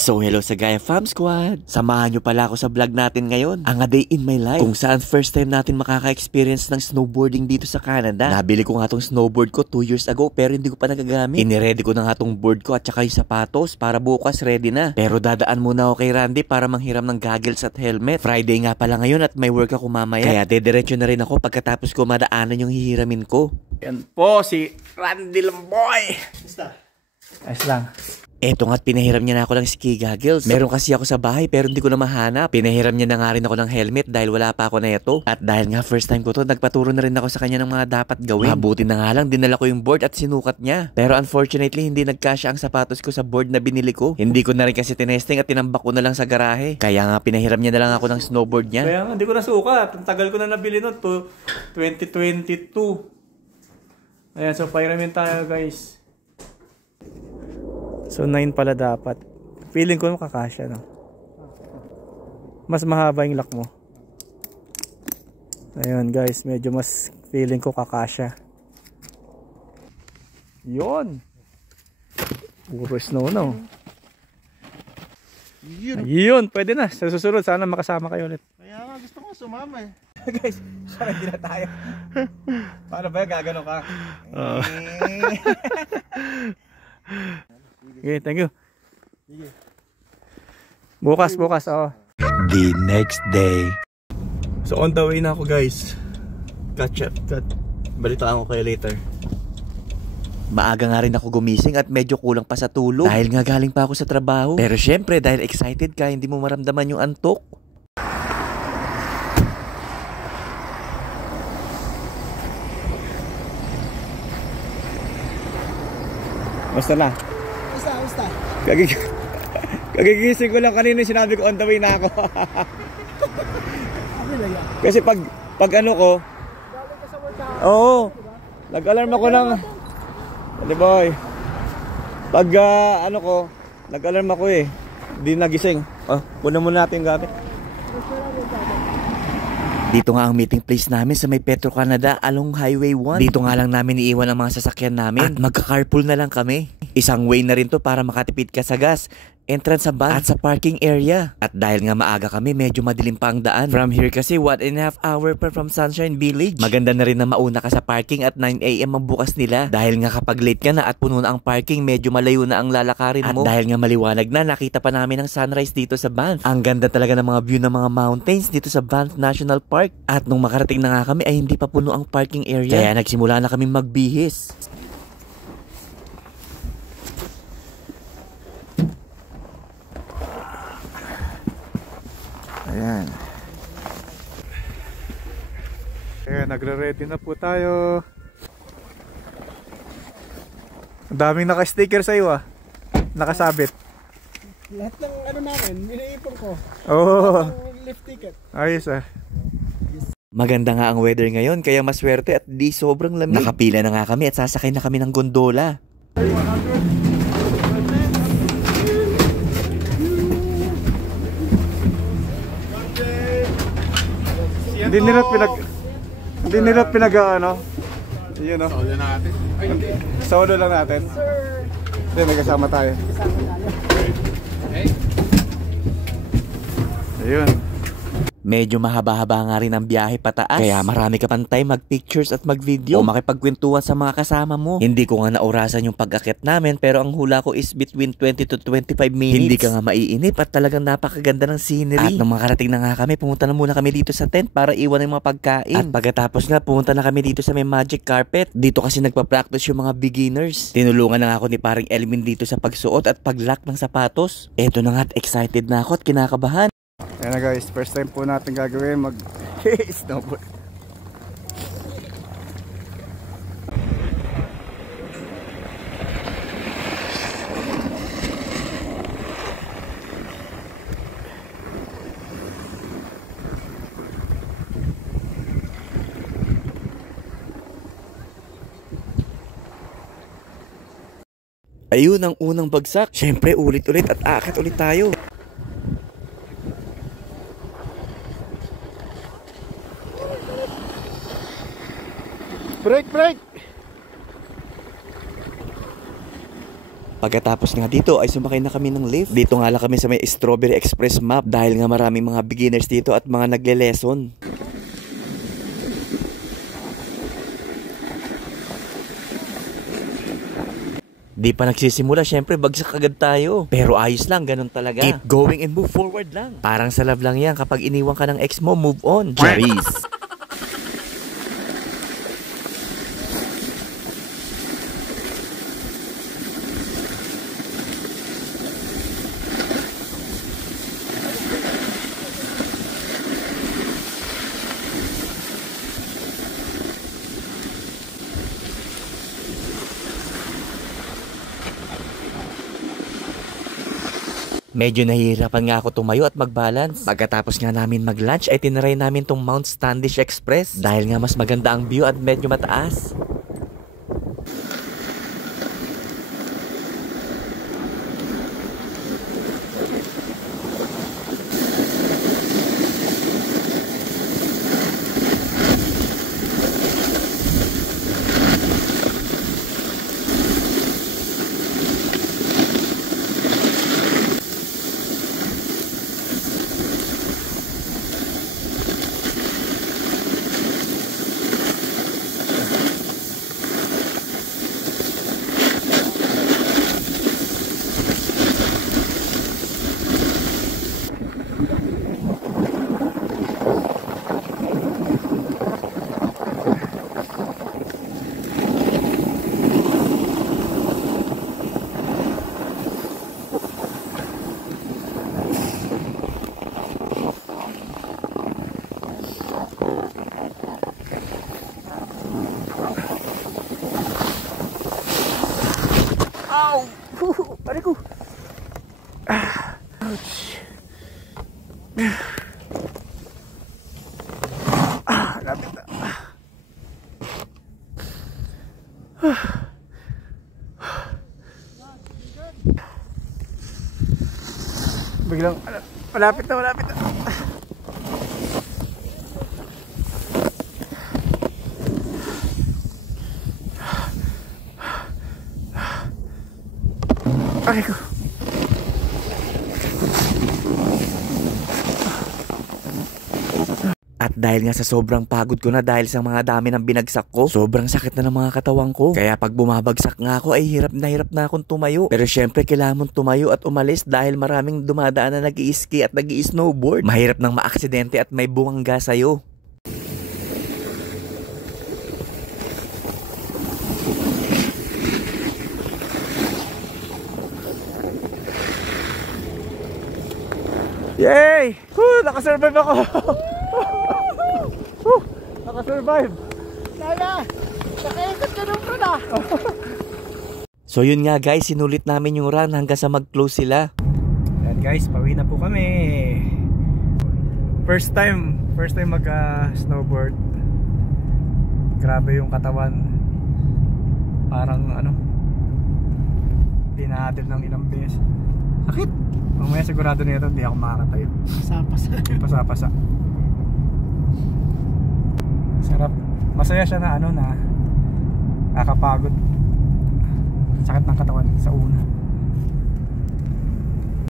So hello sa Gaya Fam Squad! Samahan nyo pala ako sa vlog natin ngayon, ang A Day in My Life, kung saan first time natin makaka-experience ng snowboarding dito sa Canada. Nabili ko nga tong snowboard ko 2 years ago pero hindi ko pa nagagamit. Iniready ko na nga tong board ko at saka yung sapatos para bukas ready na. Pero dadaan muna ako kay Randy para manghiram ng goggles at helmet. Friday nga pala ngayon at may work ako mamaya, kaya dediretso na rin ako pagkatapos ko madaanan yung hihiramin ko. Yan po si Randy Lamboy. Basta. Ayos lang. Eto nga't pinahiram niya na ako ng ski goggles. Meron kasi ako sa bahay pero hindi ko na mahanap. Pinahiram niya na nga rin ako ng helmet dahil wala pa ako na ito. At dahil nga first time ko to, nagpaturo na rin ako sa kanya ng mga dapat gawin. Mabuti na nga lang, dinala ko yung board at sinukat niya. Pero unfortunately, hindi nagkasya ang sapatos ko sa board na binili ko. Hindi ko na rin kasi tinesting at tinambak ko na lang sa garahe. Kaya nga pinahiram niya na lang ako ng snowboard niya. Kaya nga, hindi ko na sukat. Ang tagal ko na nabili nun to 2022. Ayan, so pahiramin tayo guys. So 9 pala dapat. Feeling ko makakasya, no? Mas mahaba yung lock mo. Ayun guys, medyo mas feeling ko kakasya. Yun. Puro snow, no? Yun, pwede na. Sa susunod, sana makasama kayo ulit. Kaya nga, gusto ko sumama eh. Guys, sorry, hindi na tayo. Paano ba yan? Gagano ka? Okay, thank you. Bukas, oh. The next day. So on the way na ako guys. Balitaan ko kayo later. Maaga nga rin ako gumising at medyo kulang pa sa tulog dahil nga galing pa ako sa trabaho. Pero syempre dahil excited ka, hindi mo maramdaman yung antok. Basta na. Basta. Kagigising ko lang kanina, sinabi ko on the way na ako. Kasi pag ano ko, oo, nag-alarm ako ng, di boy, pag ano ko, nag-alarm ako eh, di nagising. Punan muna natin yung gamit. Dito nga ang meeting place namin sa may Petro Canada along Highway 1. Dito nga lang namin iiwan ang mga sasakyan namin at magka-carpool na lang kami. Isang way na rin to para makatipid ka sa gas, entrance sa van at sa parking area. At dahil nga maaga kami, medyo madilim pa ang daan. From here kasi 1.5 hour pa from Sunshine Village. Maganda na rin na mauna ka sa parking at 9 AM ang bukas nila. Dahil nga kapag late ka na at puno na ang parking, medyo malayo na ang lalakarin mo. At dahil nga maliwanag na, nakita pa namin ang sunrise dito sa Banff. Ang ganda talaga ng mga view ng mga mountains dito sa Banff National Park. At nung makarating na nga kami ay hindi pa puno ang parking area. Kaya nagsimula na kami magbihis. Ayan. Ayan, nagre-ready na po tayo. Ang daming naka-sticker sa iyo nakasabit. Lahat ng ano namin, iniipon ko. Oo. Lift ticket. Ayos Maganda nga ang weather ngayon kaya maswerte at di sobrang lamig. Nakapila na nga kami at sasakay na kami ng gondola. Hindi nila ano. Yun o. Solo natin. Solo lang natin. Hindi, may kasama tayo. Ayun. Medyo mahaba-haba nga rin ang biyahe pataas. Kaya marami ka pang time mag-pictures at mag-video o makipagkwentuhan sa mga kasama mo. Hindi ko nga naurasan yung pag-akit namin pero ang hula ko is between 20 to 25 minutes. Hindi ka nga maiinip at talagang napakaganda ng scenery. At nung makarating na nga kami, pumunta na muna kami dito sa tent para iwan yung mga pagkain. At pagkatapos nga, pumunta na kami dito sa may magic carpet. Dito kasi nagpa-practice yung mga beginners. Tinulungan na nga ako ni paring Elmin dito sa pagsuot at pag-lock ng sapatos. Eto na nga at excited na ako at kinakabahan. Ayan na guys, first time po natin gagawin mag-snowboard. Ayun ang unang bagsak. Syempre ulit-ulit at aakyat ulit tayo. Break! Pagkatapos nga dito ay sumakay na kami ng lift. Dito nga lang kami sa may Strawberry Express map dahil nga maraming mga beginners dito at mga nagle-lesson. Di pa nagsisimula, syempre bagsak agad tayo. Pero ayos lang, ganun talaga. Keep going and move forward lang. Parang sa love lang yan, kapag iniwan ka ng ex mo, move on. Charis. Medyo nahihirapan nga ako tumayo at mag-balance. Pagkatapos nga namin mag-lunch ay tinaray namin tong Mount Standish Express dahil nga mas maganda ang view at medyo mataas. Pare ko. Ouch. Lapit na. Biglang, malapit na, malapit na. Ay ko. At dahil nga sa sobrang pagod ko na dahil sa mga dami ng binagsak ko, sobrang sakit na ng mga katawan ko. Kaya pag bumabagsak nga ako ay hirap na akong tumayo. Pero syempre kailangan mong tumayo at umalis dahil maraming dumadaan na nag-i-ski at nag-i-snowboard. Mahirap nang maaksidente at may bumangga sa'yo. Yay! Nakasurvive ako! Nakasurvive! Lala! Nakaikot ka nung na! So yun nga guys, sinulit namin yung run hanggang sa mag-close sila. Yan guys, pauwi na po kami. First time mag snowboard. Grabe yung katawan. Parang ano, dinahatil ng ilang beses. Sakit! Mamaya sigurado na ito, hindi ako makakatayo. Pasa-pasa. Sarap. Masaya siya na ano na nakakapagod. Sakit ng katawan sa una.